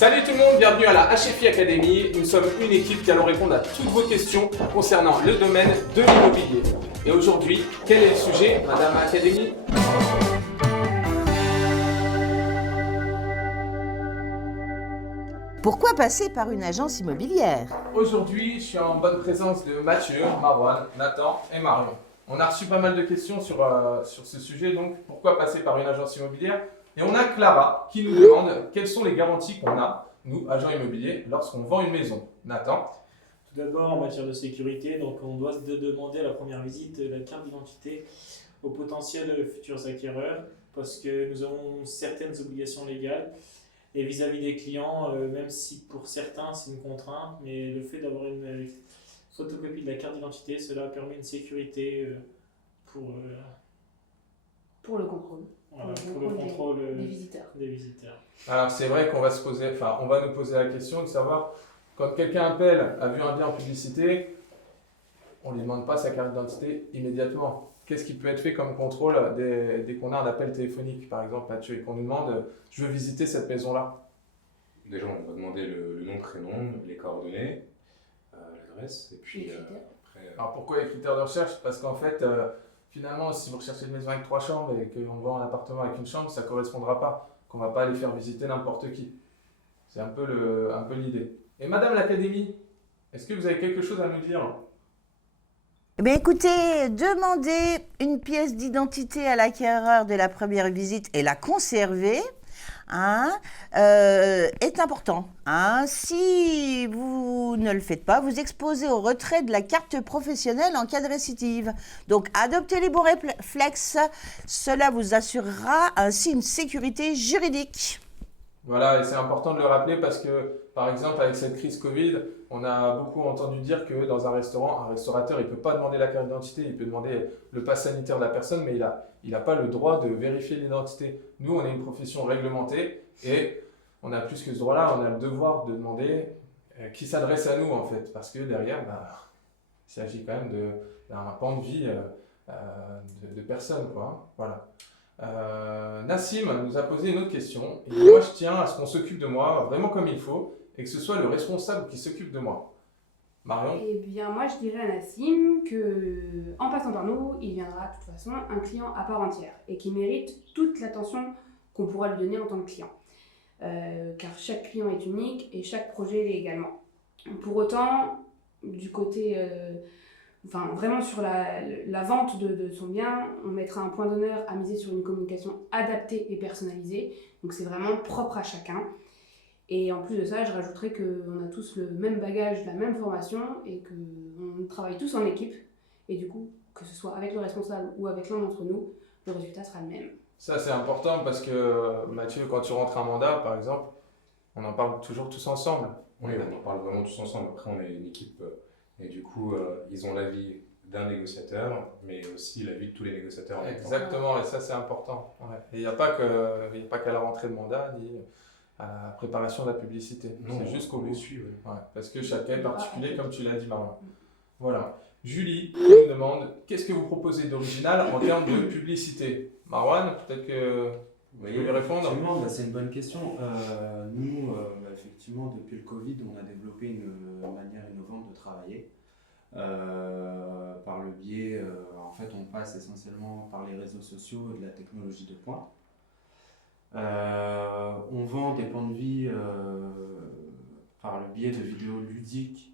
Salut tout le monde, bienvenue à la HFI Academy. Nous sommes une équipe qui allons répondre à toutes vos questions concernant le domaine de l'immobilier. Et aujourd'hui, quel est le sujet, Madame Academy? Pourquoi passer par une agence immobilière? Aujourd'hui, je suis en bonne présence de Mathieu, Marwan, Nathan et Marion. On a reçu pas mal de questions sur ce sujet, donc pourquoi passer par une agence immobilière? Et on a Clara qui nous demande quelles sont les garanties qu'on a, nous, agents immobiliers, lorsqu'on vend une maison. Nathan? Tout d'abord, en matière de sécurité, donc on doit se demander à la première visite la carte d'identité aux potentiels futurs acquéreurs parce que nous avons certaines obligations légales et vis-à-vis des clients, même si pour certains c'est une contrainte, mais le fait d'avoir une photocopie de la carte d'identité, cela permet une sécurité pour le contrôle. voilà, pour le contrôle des visiteurs. Alors c'est vrai qu'on va on va nous poser la question de savoir, quand quelqu'un appelle, a vu un bien en publicité, on ne lui demande pas sa carte d'identité immédiatement. Qu'est-ce qui peut être fait comme contrôle dès qu'on a un appel téléphonique, par exemple, Mathieu, et qu'on nous demande « je veux visiter cette maison-là ». Déjà, on va demander le nom, prénom, les coordonnées, l'adresse, et puis Les critères. après... Alors pourquoi les critères de recherche? Parce qu'en fait, finalement, si vous recherchez une maison avec 3 chambres et qu'on vend un appartement avec une chambre, ça ne correspondra pas, qu'on ne va pas aller faire visiter n'importe qui. C'est un peu l'idée. Et Madame l'Académie, est-ce que vous avez quelque chose à nous dire? Eh bien, écoutez, demander une pièce d'identité à l'acquéreur de la première visite et la conserver est important. Si vous ne le faites pas, vous exposez au retrait de la carte professionnelle en cas de récidive. Donc, adoptez les bons réflexes. Cela vous assurera ainsi une sécurité juridique. Voilà, et c'est important de le rappeler parce que, par exemple, avec cette crise Covid, on a beaucoup entendu dire que dans un restaurant, un restaurateur, il ne peut pas demander la carte d'identité, il peut demander le pass sanitaire de la personne, mais il n'a pas le droit de vérifier l'identité. Nous, on est une profession réglementée et on a plus que ce droit-là, on a le devoir de demander qui s'adresse à nous, en fait, parce que derrière, il s'agit quand même d'un pan de vie de personnes, quoi. Voilà. Nassim nous a posé une autre question. Et moi, je tiens à ce qu'on s'occupe de moi vraiment comme il faut et que ce soit le responsable qui s'occupe de moi. Marion? Eh bien, moi, je dirais à Nassim que, en passant par nous, il viendra de toute façon un client à part entière et qui mérite toute l'attention qu'on pourra lui donner en tant que client. Car chaque client est unique et chaque projet l'est également. Pour autant, du côté... vraiment sur la vente de son bien, on mettra un point d'honneur à miser sur une communication adaptée et personnalisée. Donc c'est vraiment propre à chacun. Et en plus de ça, je rajouterais qu'on a tous le même bagage, la même formation et qu'on travaille tous en équipe. Et du coup, que ce soit avec le responsable ou avec l'un d'entre nous, le résultat sera le même. Ça, c'est important parce que, Mathieu, quand tu rentres un mandat, par exemple, on en parle toujours tous ensemble. Oui, on en parle vraiment tous ensemble. Après, on est une équipe et du coup, ils ont l'avis d'un négociateur, mais aussi l'avis de tous les négociateurs en même temps. Exactement, et ça, c'est important. Ouais. Et il n'y a pas qu'à la rentrée de mandat, ni à la préparation de la publicité. C'est jusqu'au bout. Ouais, parce que chacun est particulier, comme tu l'as dit, Marwan. Voilà. Julie qui nous demande qu'est-ce que vous proposez d'original en termes de publicité? Marwan, peut-être que vous voulez lui répondre? Effectivement, c'est une bonne question. Nous, effectivement, depuis le Covid, on a développé une manière innovante de travailler. Par le biais, en fait, on passe essentiellement par les réseaux sociaux et de la technologie de pointe. On vend des plans de vie par le biais de vidéos ludiques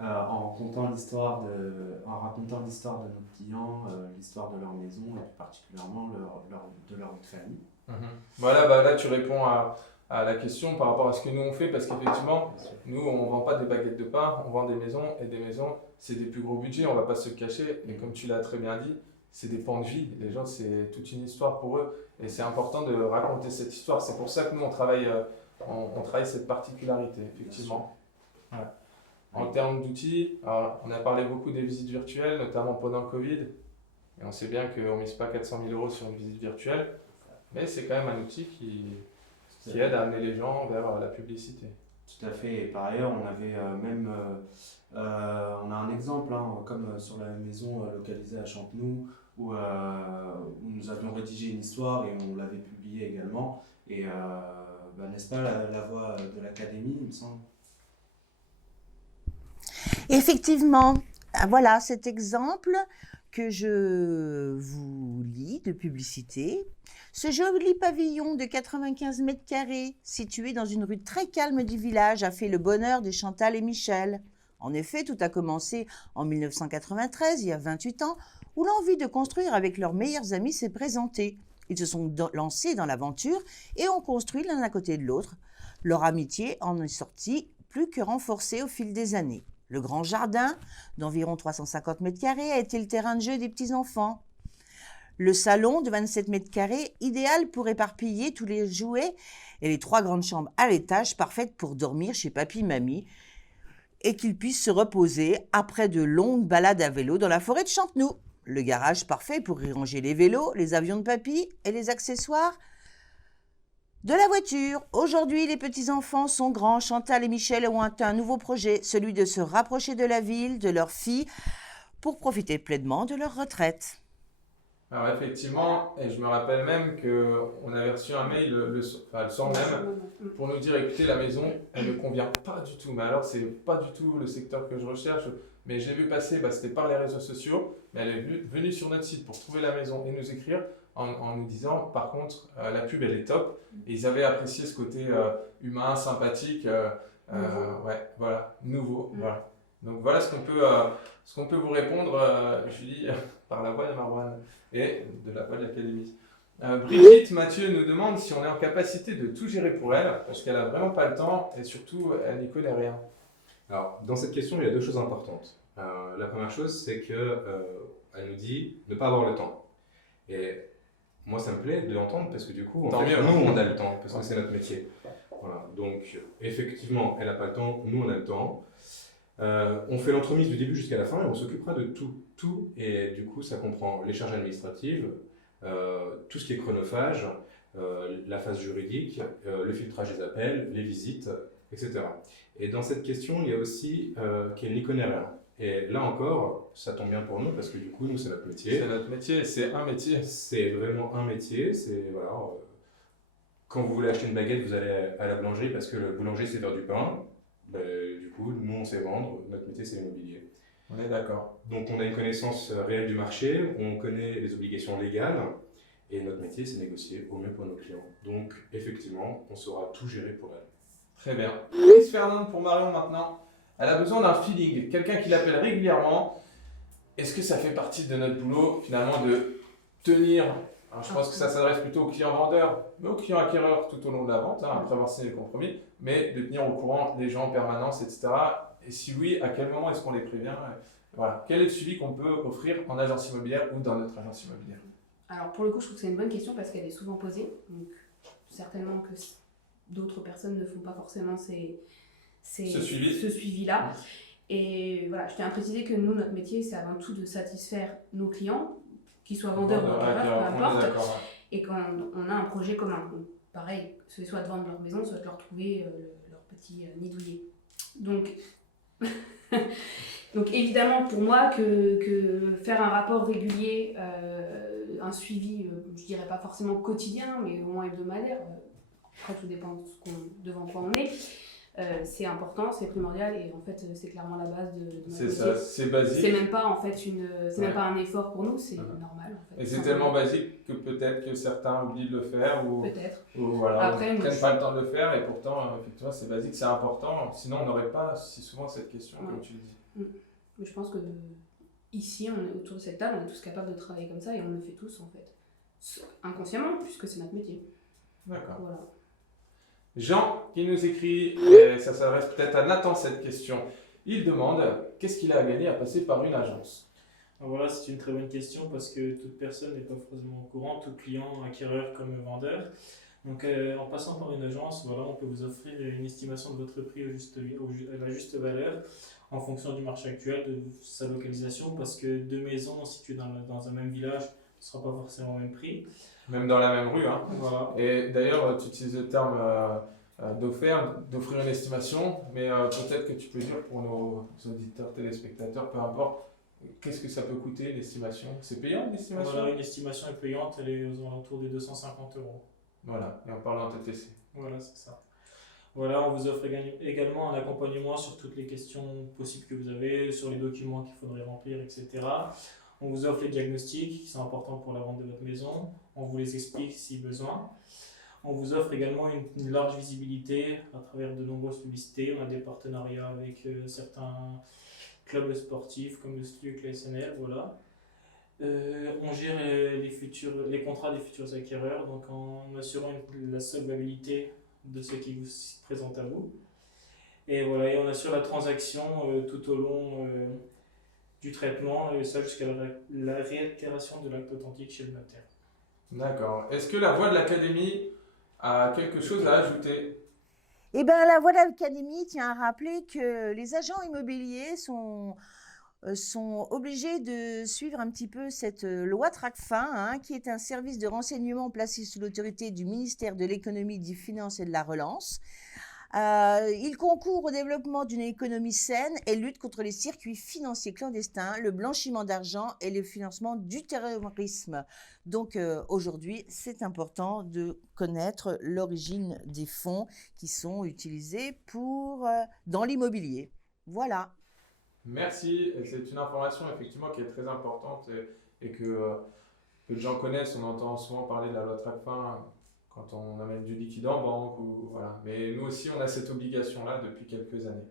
en racontant l'histoire de nos clients, l'histoire de leur maison et plus particulièrement de leur vie de famille. Voilà, là tu réponds à la question par rapport à ce que nous on fait parce qu'effectivement, nous on ne vend pas des baguettes de pain, on vend des maisons et des maisons c'est des plus gros budgets, on ne va pas se le cacher et comme tu l'as très bien dit, c'est des pans de vie, les gens c'est toute une histoire pour eux et c'est important de raconter cette histoire, c'est pour ça que nous on travaille cette particularité effectivement. Ouais. En termes d'outils, on a parlé beaucoup des visites virtuelles, notamment pendant le Covid et on sait bien qu'on ne mise pas 400 000 € sur une visite virtuelle, mais c'est quand même un outil qui aide à amener les gens vers la publicité. Tout à fait. Et par ailleurs, on avait on a un exemple, comme sur la maison localisée à Champenoux, où nous avions rédigé une histoire et on l'avait publiée également. Et n'est-ce pas, la voie de l'académie, il me semble. Effectivement, voilà cet exemple que je vous lis de publicité. Ce joli pavillon de 95 mètres carrés, situé dans une rue très calme du village, a fait le bonheur de Chantal et Michel. En effet, tout a commencé en 1993, il y a 28 ans, où l'envie de construire avec leurs meilleurs amis s'est présentée. Ils se sont lancés dans l'aventure et ont construit l'un à côté de l'autre. Leur amitié en est sortie plus que renforcée au fil des années. Le grand jardin, d'environ 350 mètres carrés, a été le terrain de jeu des petits-enfants. Le salon de 27 mètres carrés, idéal pour éparpiller tous les jouets, et les 3 grandes chambres à l'étage, parfaites pour dormir chez papy-mamie, et qu'ils puissent se reposer après de longues balades à vélo dans la forêt de Champenoux. Le garage parfait pour y ranger les vélos, les avions de papy et les accessoires de la voiture. Aujourd'hui, les petits-enfants sont grands. Chantal et Michel ont un nouveau projet, celui de se rapprocher de la ville, de leurs filles, pour profiter pleinement de leur retraite. Alors effectivement, et je me rappelle même qu'on avait reçu un mail le soir même pour nous dire, écoutez, la maison, elle ne convient pas du tout. Mais alors, c'est pas du tout le secteur que je recherche. Mais j'ai vu passer, c'était par les réseaux sociaux, mais elle est venue sur notre site pour trouver la maison et nous écrire en nous disant, par contre, la pub, elle est top. Et ils avaient apprécié ce côté humain, sympathique, ouais, voilà, nouveau. Voilà. Donc voilà ce qu'on peut vous répondre, Julie, par la voix de Marwan et de la voix de l'Académie. Brigitte Mathieu nous demande si on est en capacité de tout gérer pour elle, parce qu'elle n'a vraiment pas le temps et surtout, elle n'y connaît rien. Alors, dans cette question, il y a 2 choses importantes. La première chose, c'est qu'elle nous dit ne pas avoir le temps. Et moi, ça me plaît de l'entendre parce que du coup, en fait, nous, on a le temps, parce que c'est notre métier. Voilà. Donc, effectivement, elle n'a pas le temps, nous, on a le temps. On fait l'entremise du début jusqu'à la fin et on s'occupera de tout. Et du coup, ça comprend les charges administratives, tout ce qui est chronophage, la phase juridique, le filtrage des appels, les visites, etc. Et dans cette question, il y a aussi qu'elle n'y connaît rien. Et là encore, ça tombe bien pour nous parce que du coup, nous, c'est notre métier. C'est notre métier, c'est un métier. C'est vraiment un métier. C'est, voilà, quand vous voulez acheter une baguette, vous allez à la boulangerie parce que le boulanger sait faire du pain. Du coup, nous, on sait vendre. Notre métier, c'est l'immobilier. On est d'accord. Donc, on a une connaissance réelle du marché. On connaît les obligations légales. Et notre métier, c'est négocier au mieux pour nos clients. Donc, effectivement, on saura tout gérer pour elle. Très bien. Chris Fernande pour Marion maintenant. Elle a besoin d'un feeling, quelqu'un qui l'appelle régulièrement. Est-ce que ça fait partie de notre boulot finalement de tenir? Alors, je pense que ça s'adresse plutôt aux clients vendeurs, mais aux clients acquéreurs tout au long de la vente, après avoir signé le compromis, mais de tenir au courant les gens en permanence, etc. Et si oui, à quel moment est-ce qu'on les prévient? Voilà. Quel est le suivi qu'on peut offrir en agence immobilière ou dans notre agence immobilière? Alors pour le coup, je trouve que c'est une bonne question parce qu'elle est souvent posée. Donc certainement que d'autres personnes ne font pas forcément ce suivi-là. Et voilà, je tiens à préciser que nous, notre métier, c'est avant tout de satisfaire nos clients, qu'ils soient vendeurs ou acquéreurs, peu importe, et quand on a un projet commun. Donc, pareil, c'est soit de vendre leur maison, soit de leur trouver leur petit nid douillet. Donc, donc évidemment, pour moi, que faire un rapport régulier, un suivi, je dirais pas forcément quotidien, mais au moins hebdomadaire, après tout dépend devant quoi on est, c'est important, c'est primordial et en fait c'est clairement la base de notre métier. C'est ça, c'est basique. C'est même pas en fait même pas un effort pour nous, c'est normal en fait. Et c'est tellement basique que peut-être que certains oublient de le faire ou voilà, après, ne prennent pas le temps de le faire et pourtant effectivement c'est basique, c'est important, sinon on n'aurait pas si souvent cette question comme tu le dis. Mais je pense que ici, on est autour de cette table, on est tous capables de travailler comme ça et on le fait tous en fait, inconsciemment puisque c'est notre métier. D'accord. Voilà. Jean qui nous écrit, et ça s'adresse peut-être à Nathan cette question. Il demande qu'est-ce qu'il a à gagner à passer par une agence. Alors voilà, c'est une très bonne question parce que toute personne n'est pas forcément au courant, tout client, acquéreur comme vendeur. Donc en passant par une agence, voilà, on peut vous offrir une estimation de votre prix à la juste valeur en fonction du marché actuel, de sa localisation, parce que 2 maisons situées dans un même village ne seront pas forcément au même prix. Même dans la même rue. Hein. Voilà. Et d'ailleurs, tu utilises le terme d'offrir une estimation, mais peut-être que tu peux dire pour nos auditeurs, téléspectateurs, peu importe, qu'est-ce que ça peut coûter l'estimation? C'est payant l'estimation? Voilà, une estimation est payante, elle est aux alentours des 250 €. Voilà, et on parle en TTC. Voilà, c'est ça. Voilà, on vous offre également un accompagnement sur toutes les questions possibles que vous avez, sur les documents qu'il faudrait remplir, etc. On vous offre les diagnostics qui sont importants pour la vente de votre maison. On vous les explique si besoin. On vous offre également une large visibilité à travers de nombreuses publicités. On a des partenariats avec certains clubs sportifs comme le SLUC, la SNL, voilà. On gère les contrats des futurs acquéreurs, donc en assurant la solvabilité de ce qui vous présente à vous. Et voilà, et on assure la transaction tout au long du traitement, et ça jusqu'à la réitération de l'acte authentique chez le notaire. D'accord. Est-ce que la voix de l'Académie a quelque chose à ajouter? Eh bien, la Voix de l'Académie tient à rappeler que les agents immobiliers sont obligés de suivre un petit peu cette loi TRACFIN, hein, qui est un service de renseignement placé sous l'autorité du ministère de l'Économie, des Finances et de la Relance. Il concourt au développement d'une économie saine et lutte contre les circuits financiers clandestins, le blanchiment d'argent et le financement du terrorisme. Donc aujourd'hui, c'est important de connaître l'origine des fonds qui sont utilisés dans l'immobilier. Voilà. Merci. C'est une information effectivement qui est très importante et que les gens connaissent. On entend souvent parler de la loi TRACFIN quand on amène du liquide en banque. Voilà. Mais nous aussi, on a cette obligation-là depuis quelques années.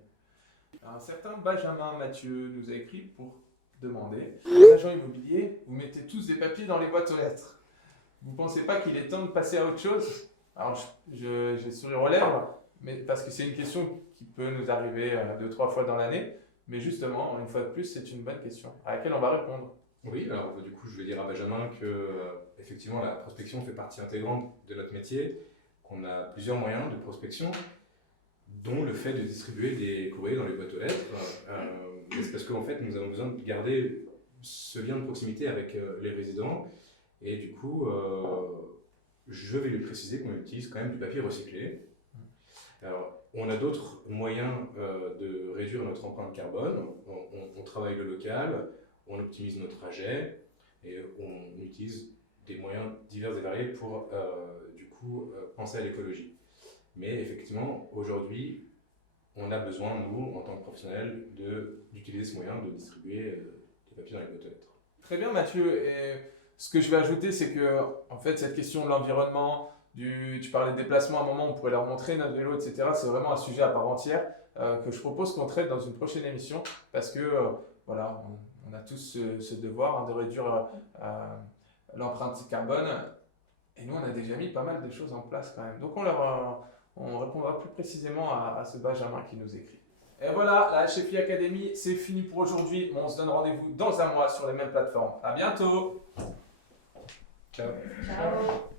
Un certain Benjamin Mathieu nous a écrit pour demander: les agents immobiliers, vous mettez tous des papiers dans les boîtes aux lettres. Vous ne pensez pas qu'il est temps de passer à autre chose? Alors, j'ai sourire aux lèvres, mais parce que c'est une question qui peut nous arriver 2-3 fois dans l'année. Mais justement, une fois de plus, c'est une bonne question à laquelle on va répondre. Oui, alors du coup, je vais dire à Benjamin que effectivement, la prospection fait partie intégrante de notre métier, qu'on a plusieurs moyens de prospection, dont le fait de distribuer des courriers dans les boîtes aux lettres. C'est parce qu'en fait, nous avons besoin de garder ce lien de proximité avec les résidents. Et du coup, je vais lui préciser qu'on utilise quand même du papier recyclé. Alors, on a d'autres moyens de réduire notre empreinte carbone. On travaille le local, on optimise nos trajets et on utilise des moyens divers et variés pour du coup penser à l'écologie. Mais effectivement, aujourd'hui, on a besoin, nous, en tant que professionnels, d'utiliser ce moyen de distribuer des papiers dans les boîtes aux lettres. Très bien, Mathieu. Et ce que je vais ajouter, c'est que en fait, cette question de l'environnement, tu parlais de déplacement, à un moment on pourrait leur montrer notre vélo, etc. C'est vraiment un sujet à part entière que je propose qu'on traite dans une prochaine émission parce que voilà, on a tous ce devoir de réduire l'empreinte carbone et nous on a déjà mis pas mal de choses en place quand même. Donc on répondra plus précisément à ce Benjamin qui nous écrit. Et voilà, la HFI Academy, c'est fini pour aujourd'hui. On se donne rendez-vous dans un mois sur les mêmes plateformes. À bientôt. Ciao. Ciao.